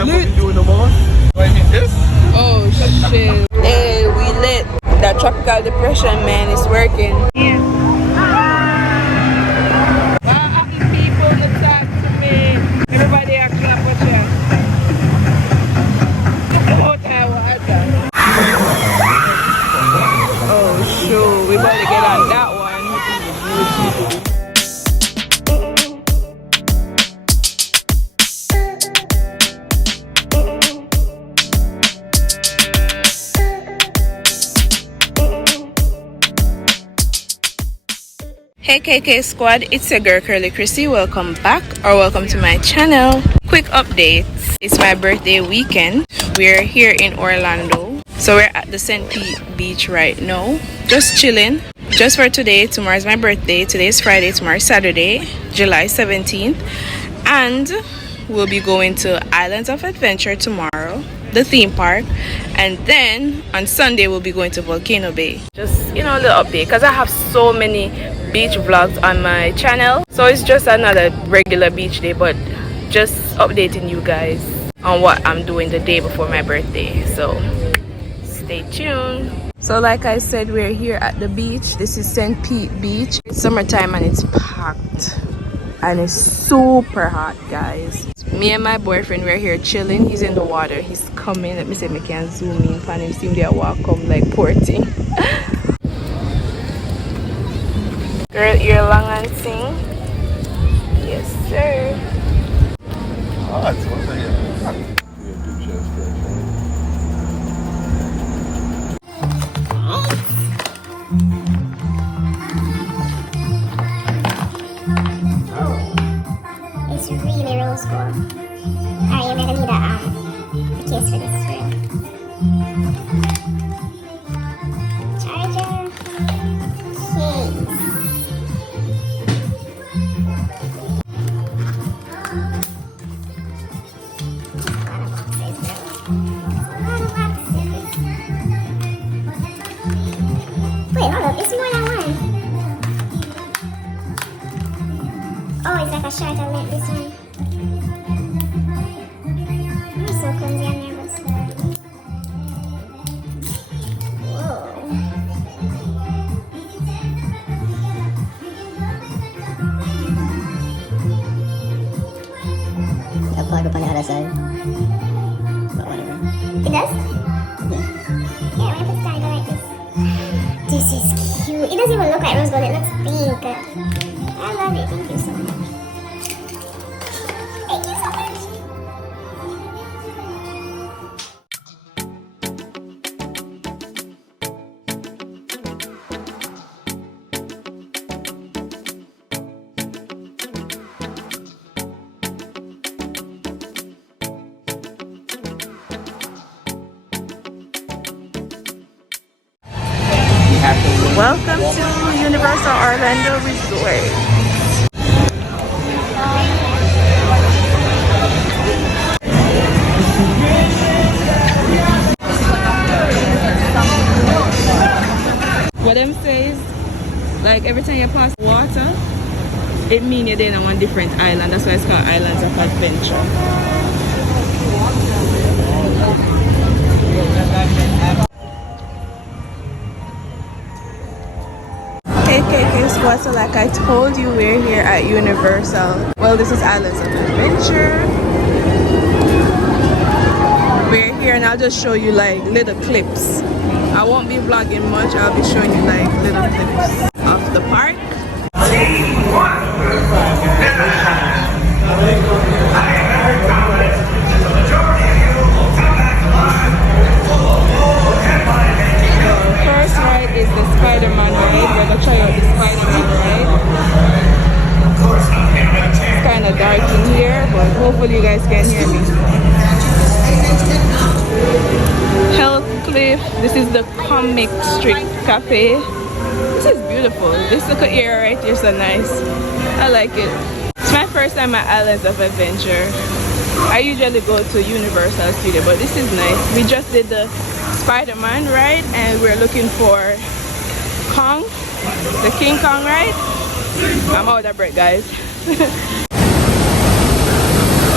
time we do no more. Do I hit this? Oh shit. Hey, we lit. That tropical depression, man, is working. Yeah. Happy people to talk to me. Everybody acting up for you. Oh shoot, we better get on that one. Hey KK squad, it's your girl Kurly Krissy. Welcome back or welcome to my channel. Quick update, it's my birthday weekend. We're here in Orlando, so we're at the St. Pete beach right now, just chilling. Just for today, tomorrow's my birthday. Today is Friday, tomorrow's Saturday, July 17th, and we'll be going to Islands of Adventure tomorrow, the theme park, and then on Sunday we'll be going to Volcano Bay. Just, you know, a little update because I have so many beach vlogs on my channel, so it's just another regular beach day, but just updating you guys on what I'm doing the day before my birthday, so stay tuned. So like I said, we're here at the beach. This is St. Pete Beach. It's summertime and it's packed and it's super hot, guys. Me and my boyfriend, we're here chilling. He's in the water, he's coming. Let me see if I can zoom in for him. See him there walk come like poor thing. Girl, ear long and sing. Yes, sir. Ah, it's what I It's really rose gold. Alright, you're gonna need a case for this screen. Charger. Case. Wait, hold up, it's more than one. Oh, it's like a shorter length, this one. I'm so clumsy and nervous. Whoa. I'll plug up on the other side. But whatever. It does? Yeah, when I put it down, I go like this. This is cute. It doesn't even look like rose gold, it looks pink. I love it. Thank you so much. Thank you so much. Welcome to Universal Orlando Resort. What them says, like every time you pass water, it means you're then on one different island. That's why it's called Islands of Adventure. KK squad, so like I told you, we're here at Universal. Well, this is Islands of Adventure. We're here and I'll just show you like little clips. I won't be vlogging much, I'll be showing you like little clips of the park. First ride is the Spider-Man ride. We're gonna try out the Spider-Man ride. It's kind of dark in here, but hopefully you guys can hear me. Health Cliff. This is the Comic Strip Cafe. This is beautiful. This little area right here is so nice. I like it. It's my first time at Islands of Adventure. I usually go to Universal Studio, but this is nice. We just did the Spider-Man ride and we're looking for Kong, the King Kong ride. I'm out of breath, guys.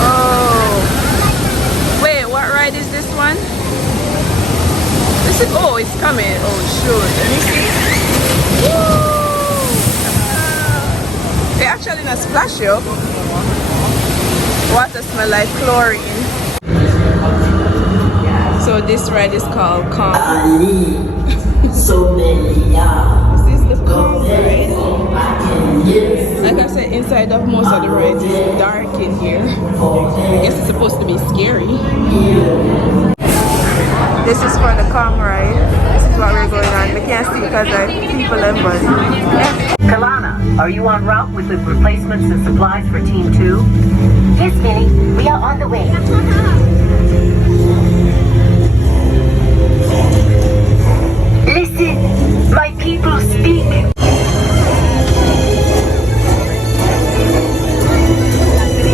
Oh, wash you up. Water smell like chlorine. So this ride is called Calm. This is the Calm ride. Like I said, inside of most of the rides is dark in here. I guess it's supposed to be scary. This is for the Calm ride. This is what we're going on. We can't see because there are people in but yeah. Kalana, are you en route with the replacements and supplies for Team 2? Yes, Billy, we are on the way. Listen, my people speak.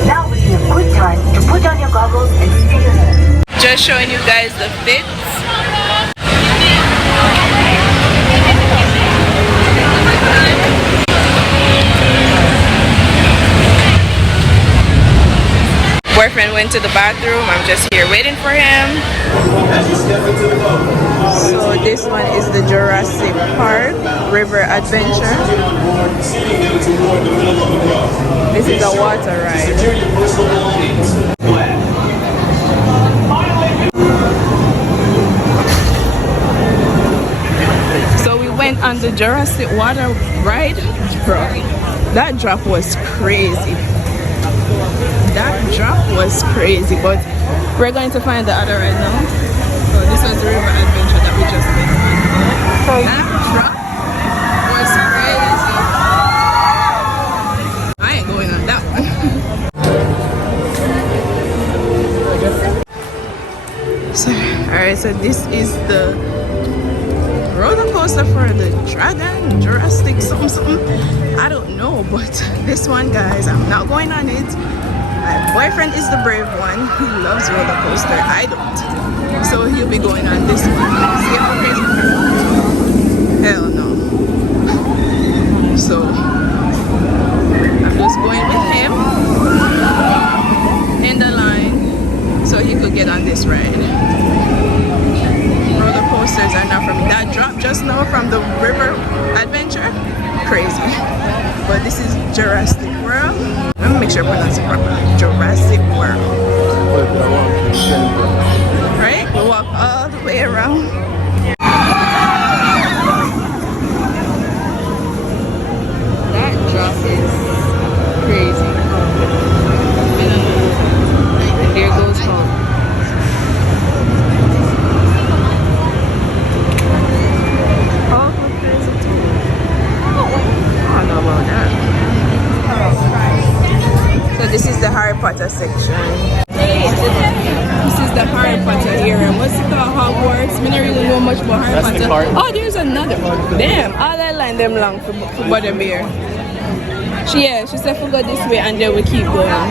Now would be a good time to put on your goggles and stay alert. Just showing you guys the fits. Boyfriend went to the bathroom. I'm just here waiting for him. So this one is the Jurassic Park River Adventure. This is a water ride. So we went on the Jurassic water ride. Bro, that drop was crazy. That drop was crazy, but we're going to find the other right now. So this was the river adventure that we just did. So that drop was crazy. I ain't going on that one. So, alright, so this is the roller coaster for the dragon, Jurassic something. I don't know, but this one, guys, I'm not going on it. My boyfriend is the brave one. He loves roller coaster. I don't. So he'll be going on this one. See how crazy? Hell no. So I'm just going with him in the line so he could get on this ride. Roller coasters are not for me. That drop just now from the river adventure, crazy. But this is Jurassic World. Let me make sure I pronounce it properly. Jurassic World. Right? We walk all the way around. That drop is crazy. And there goes home. So this is the Harry Potter section. This is the Harry Potter area. What's it called? Hogwarts. I don't really know much about Harry Potter. Oh, there's another one. Damn, all I line them long for Butterbeer. She said we go this way and then we keep going.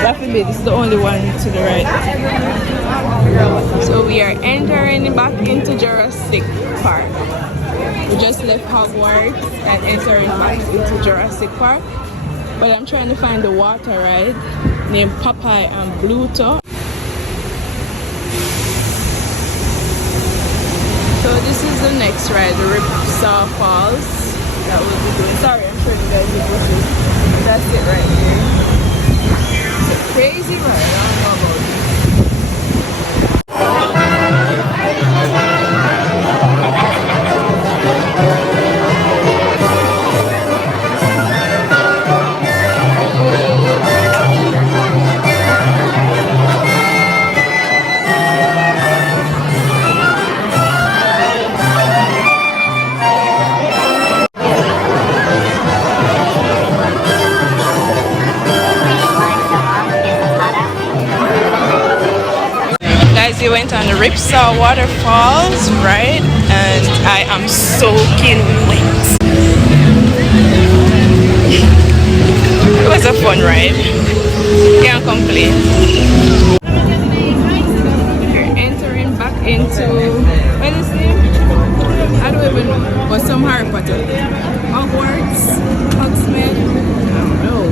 Definitely, this is the only one to the right. So we are entering back into Jurassic Park. We just left Hogwarts and entering back into Jurassic Park. But I'm trying to find the water ride named Popeye and Bluto. So this is the next ride, the Ripsaw Falls that we'll be doing. Sorry, I'm showing you guys the bushes. That's it right here. It's a crazy ride. I don't know about this. We went on the Ripsaw waterfalls, right? And I am soaking wet. It was a fun ride. Can't complain. We're entering back into what is it? I don't even know. But some Harry Potter. Hogwarts, Hogsmeade. I don't know.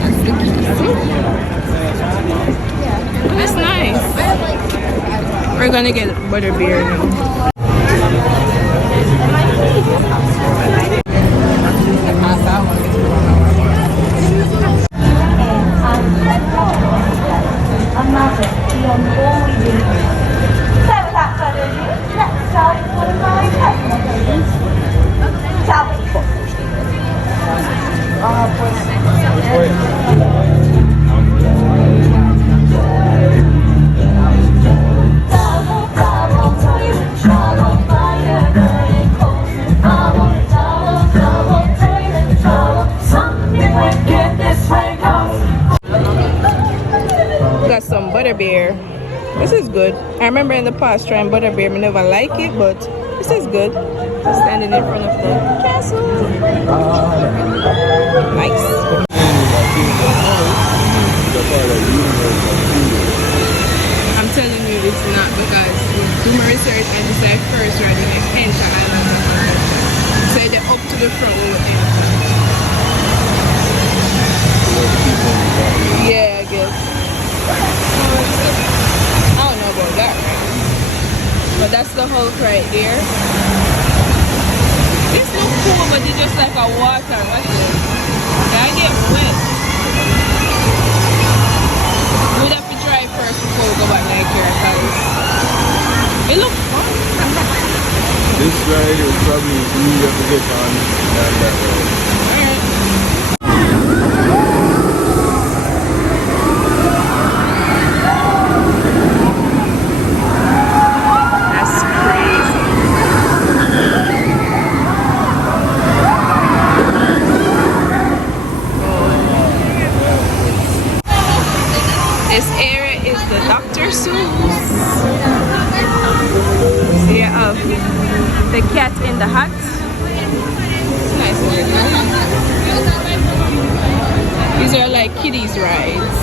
That's the key. It's nice. We're gonna get butterbeer now. butterbeer. This is good. I remember in the past trying butterbeer, I never like it, but this is good. Standing in front of the castle. Nice. I'm telling you it's not, because do my research and it's like first riding like enter island. So they're up to the front we will enter. Yeah, I guess. I don't know about that, but that's the Hulk right there. This looks cool, but it's just like a water. Watch this. Yeah, I get wet. We'd have to try first before we go back like here, because it looks fun. This ride is probably easier to get on than that ride. Alright. That's crazy. This area is the Dr. Seuss. Here of the cat in the hut. It's nice over there. These are like kiddies rides.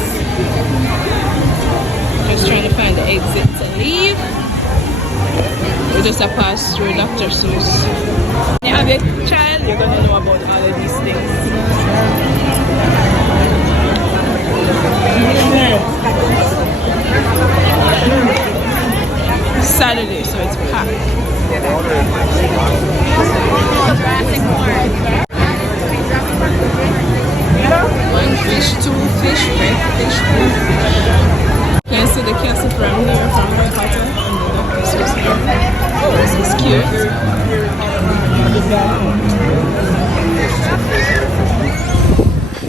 Just trying to find the exit to leave. We just have passed through Dr. Seuss. When you have a child, you're gonna know about all of these things. Saturday, so it's packed. One fish, two fish, red fish, blue fish. You can see the castle from here, from Harry Potter, and the Dr. Seuss here. Oh, this is cute.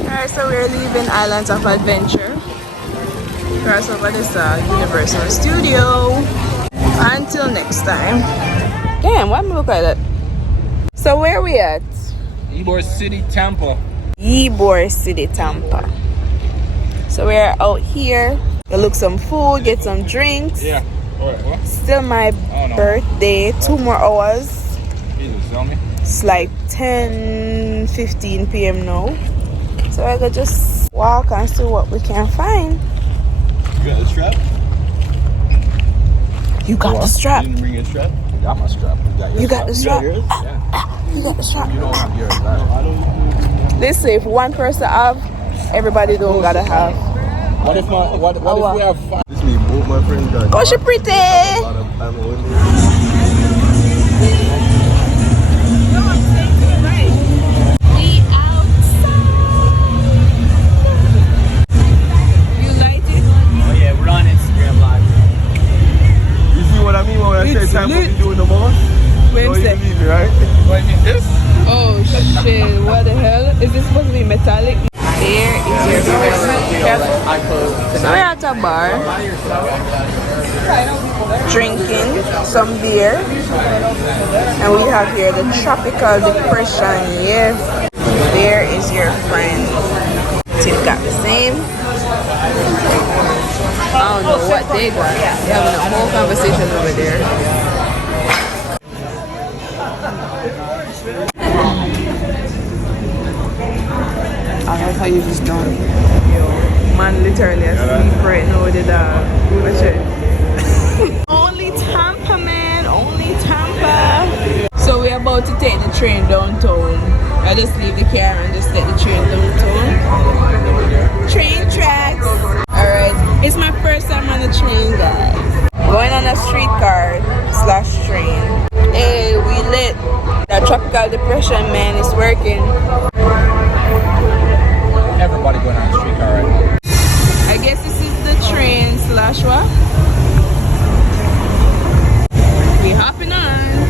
Alright, so we're leaving Islands of Adventure. Cross over this Universal Studio. Until next time. Damn, why am I looking at that? So where are we at? Ybor City, Tampa. Ybor City, Tampa. So we're out here. Go look some food, get some drinks. Yeah. Alright, what? Still my birthday. 2 more hours. Jesus, tell me. It's like 10:15 p.m. now. So I could just walk and see what we can find. You got the strap? You got the strap. You didn't bring your strap? I got my strap. You got the strap? You got yours? Yeah. You got the strap. You don't have yours. I don't. Listen, if one person have, everybody don't gotta have. What if we have 5? This means both my friends got. Oh, she pretty. What I mean when I say time what we do in the morning? Wait a sec. Right? Do I need this? Oh shit, what the hell? Is this supposed to be metallic? There is your friend. So we're at a bar drinking some beer, and we have here the tropical depression. Yes, there is your friend. Tim got the same. I don't know what they got. They're having a whole conversation over there. I love how you just don't. Man literally asleep right now with the dog. Watch it. Only Tampa, man. Only Tampa. So we're about to take the train downtown. I just leave the car and just take the train downtown. Train tracks. Alright. It's my first time on the train, guys. Going on a streetcar / train. Hey, we lit. That tropical depression, man, is working. Everybody going on the streetcar right now. I guess this is the train / what? We hopping on.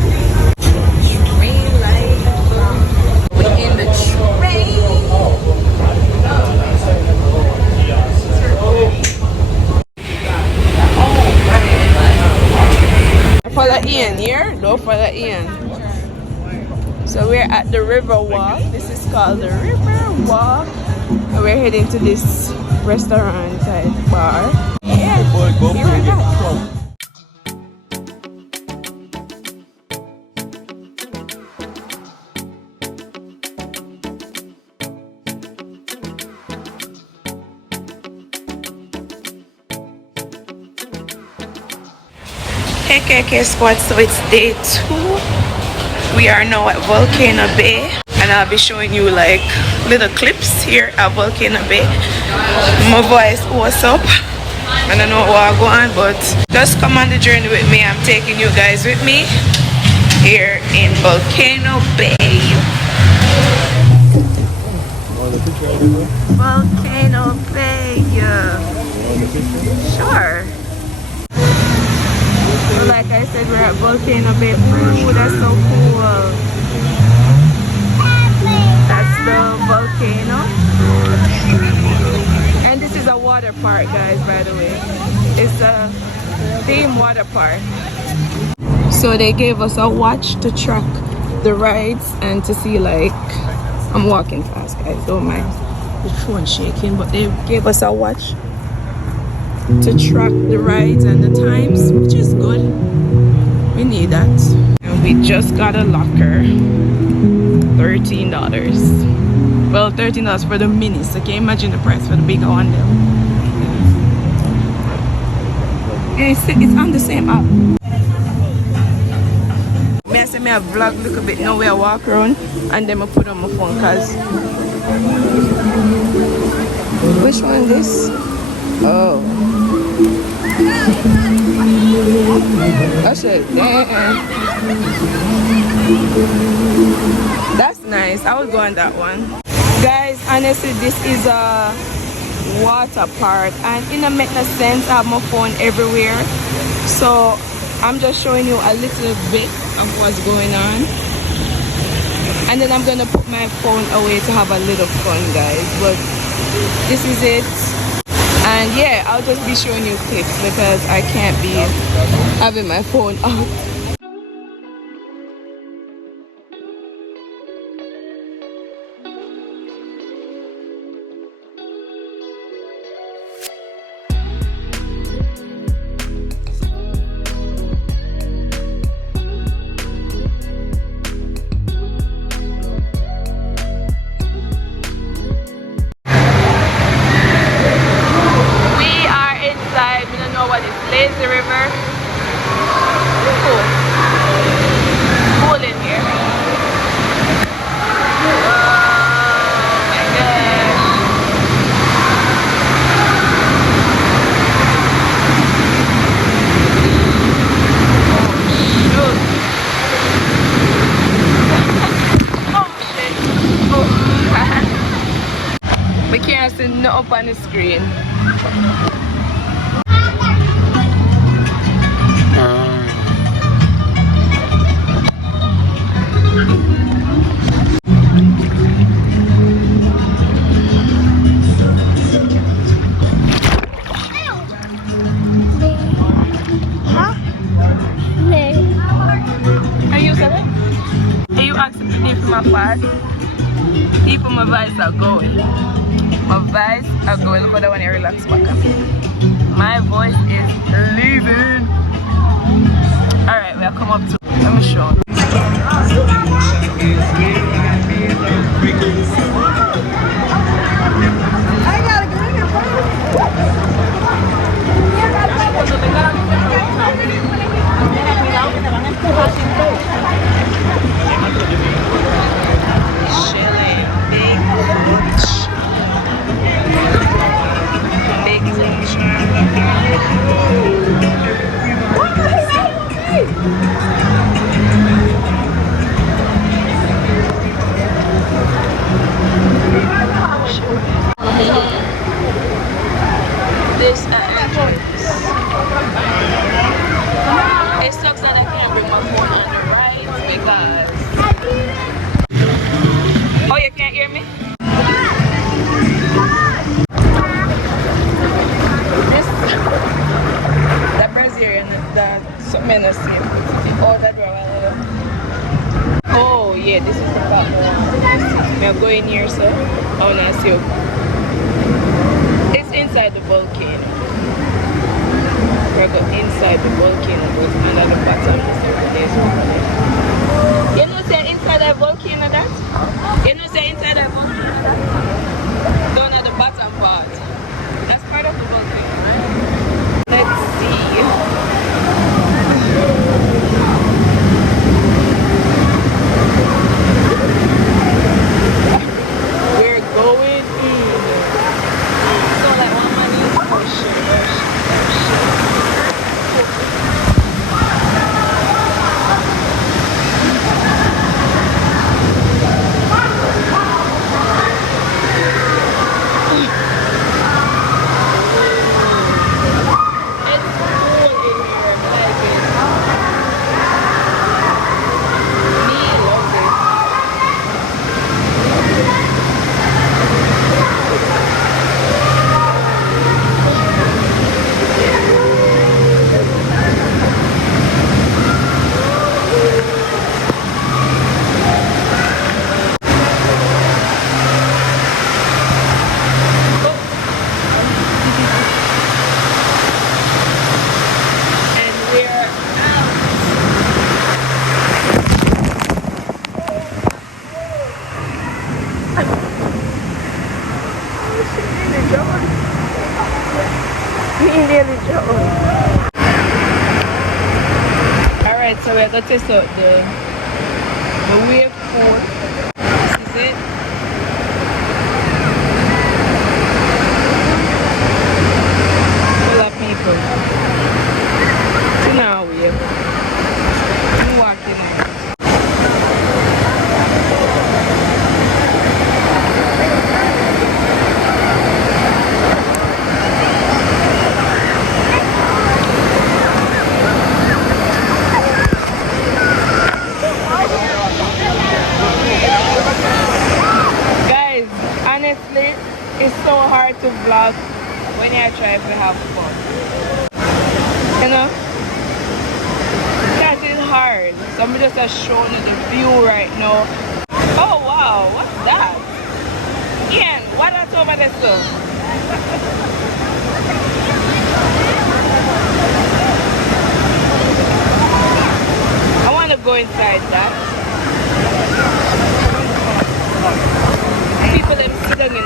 Train life. We in the train. Follow Ian here. Don't follow Ian. So we're at the River Walk. This is called the River Walk. And we're heading to this restaurant type bar. Yeah. Boy, go You're right bring it. back. KKK squad, so it's day 2. We are now at Volcano Bay, and I'll be showing you like little clips here at Volcano Bay. My voice was up. I don't know what I go on, but just come on the journey with me. I'm taking you guys with me here in Volcano Bay. Volcano Bay, sure. So like I said, we're at Volcano Bay. Ooh, that's so cool. That's the volcano. And this is a water park, guys, by the way. It's a theme water park. So they gave us a watch to track the rides and to see, like, I'm walking fast, guys, don't mind the phone shaking, but they gave us a watch to track the rides and the times, which is good. We need that. And we just got a locker. $13. Well, $13 for the minis. So can you imagine the price for the bigger one there? It's on the same app. May I say me a vlog a little bit now where I walk around and then I put on my phone cause which one is this? Oh. That's it. That's nice. I would go on that one. Guys, honestly, this is a water park and it don't make no sense. I have my phone everywhere. So I'm just showing you a little bit of what's going on. And then I'm gonna put my phone away to have a little fun, guys. But this is it. And yeah, I'll just be showing you clips because I can't be having my phone out. Lazy river. Cool. Cool in here. Oh my gosh. Oh shit. Oh shit. We can't see nothing up on the screen. People, my vibes are going. My vibes are going. Look at that one, I relax back at me. My voice is leaving. Alright, we'll come up to. Let me show you. This entrance. It sucks that I can't bring my phone on the right because. Oh, you can't hear me? This. The Brazilian, the something I see. Oh, that one. Oh, yeah, this is the top one. I'm going here, so. Oh, nice. It's inside the volcano. we're going inside the volcano, but under the bottom is over there. You know say inside the volcano that? You know say inside the volcano that? Down at the bottom part. That's part of the volcano, right? Let's see. We're going in. So like one money. Oh shit. Alright, so we're going to test out the wave 4. This is it. Full of people. To now wave. I'm walking out. Honestly, it's so hard to vlog when you try to have fun. You know? That is hard. So I'm just showing you the view right now. Oh wow, what's that? Ian, what that's over there so? I want to go inside that. People them sit down in a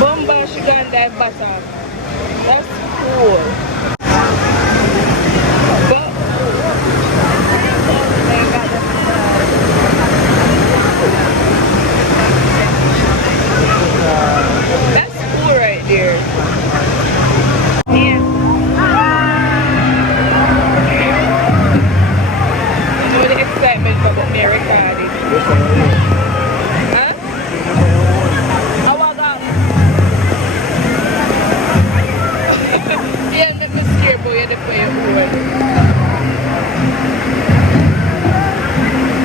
Bomba sugar and that butter. That's cool. But that's cool right there. Yeah. Excitement for what me recorded. Huh? How was that? Yeah, make me scared boy, you're the player who went.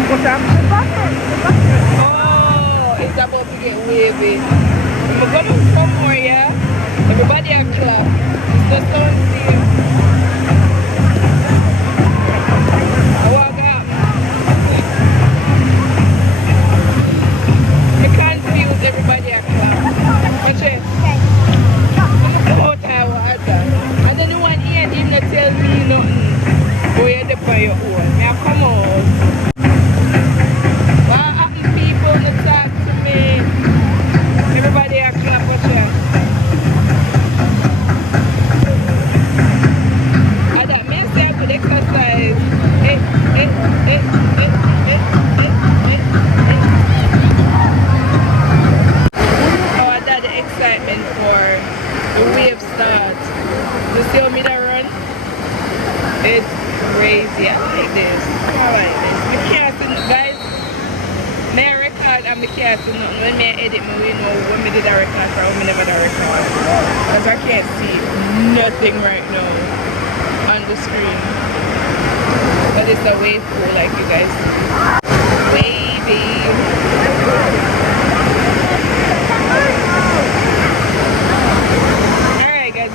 What's that? Oh, it's about to get wavy. We're going to come more, yeah? Everybody a clap. It's just don't see you. Everybody a clap. Watch it. I don't know what he didn't tell me nothing. Go ahead and buy your own. Now come on. What happened people to talk to me? Everybody a clap. Watch it. I got me say I could exercise. Hey. Excitement for the wave start. You see how me that run? It's crazy. I like this. I like this. Me can't see, guys. Me record and me can't see nothing. When me edit me, we know when me did a record or when me never did a record. Because I can't see nothing right now on the screen. But it's a wave pool like you guys see. Wavy.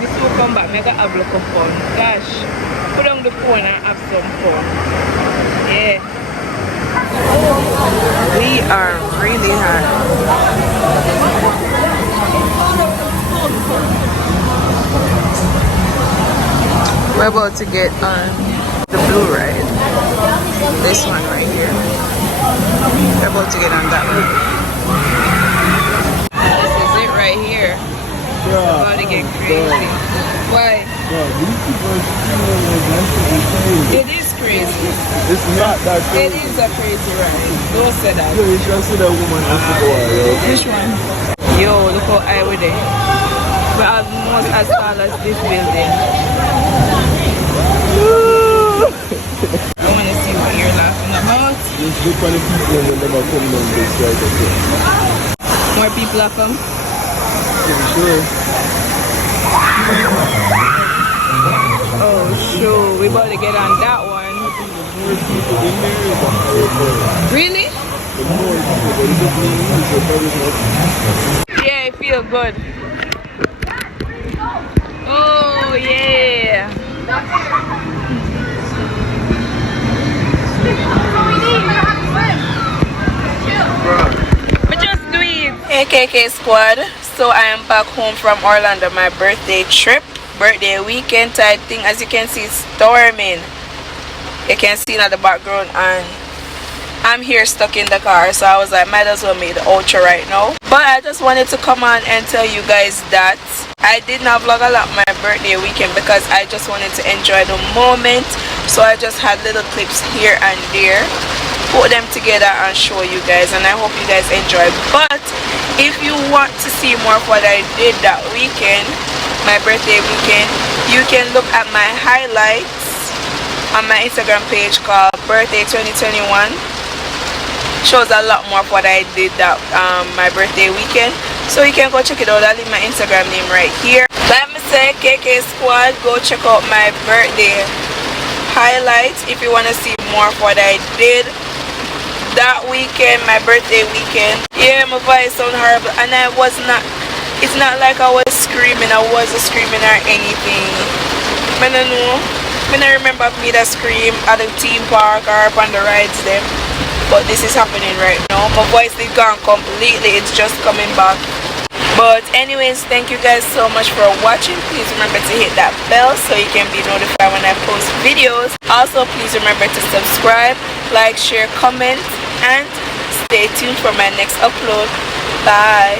This will come back, make a have a look of fun. Gosh, put on the phone and have some fun. Yeah. We are really hot. We're about to get on the blue ride. This one right here. We're about to get on that one. This is it right here. We're about to get crazy. Why? It is crazy. It's not that It crazy. is a crazy ride. Don't say that. Yo, you should see that woman has to go out, yo. Which one? Yo, look how high we're there. We're almost as tall as this building. I want to see what you're laughing about. Just look for the people when they are coming on this ride, okay? More people are come. For sure. Oh, sure. We about to get on that one. More people in there, the higher price. Really? The more people, but it's just me and you, so probably not. Yeah, I feel good. Oh, yeah. But just do it. Hey, KK squad. So I am back home from Orlando, my birthday trip. Birthday weekend type thing. As you can see, it's storming. You can see in the background, and I'm here stuck in the car, so I was like, might as well make the outro right now. But I just wanted to come on and tell you guys that I did not vlog a lot my birthday weekend because I just wanted to enjoy the moment. So I just had little clips here and there, put them together and show you guys, and I hope you guys enjoy. But if you want to see more of what I did that weekend, my birthday weekend, you can look at my highlights on my Instagram page called Birthday 2021. Shows a lot more of what I did that my birthday weekend, so you can go check it out. I'll leave my Instagram name right here. Let me say, KK squad, go check out my birthday highlights if you want to see more of what I did that weekend, my birthday weekend. Yeah, my voice sound horrible, and I was not, it's not like I was screaming. I wasn't screaming or anything. I don't know, I don't remember me that scream at the theme park or up on the rides them. But this is happening right now. My voice is gone completely. It's just coming back. But anyways, thank you guys so much for watching. Please remember to hit that bell so you can be notified when I post videos. Also, please remember to subscribe, like, share, comment, and stay tuned for my next upload. Bye.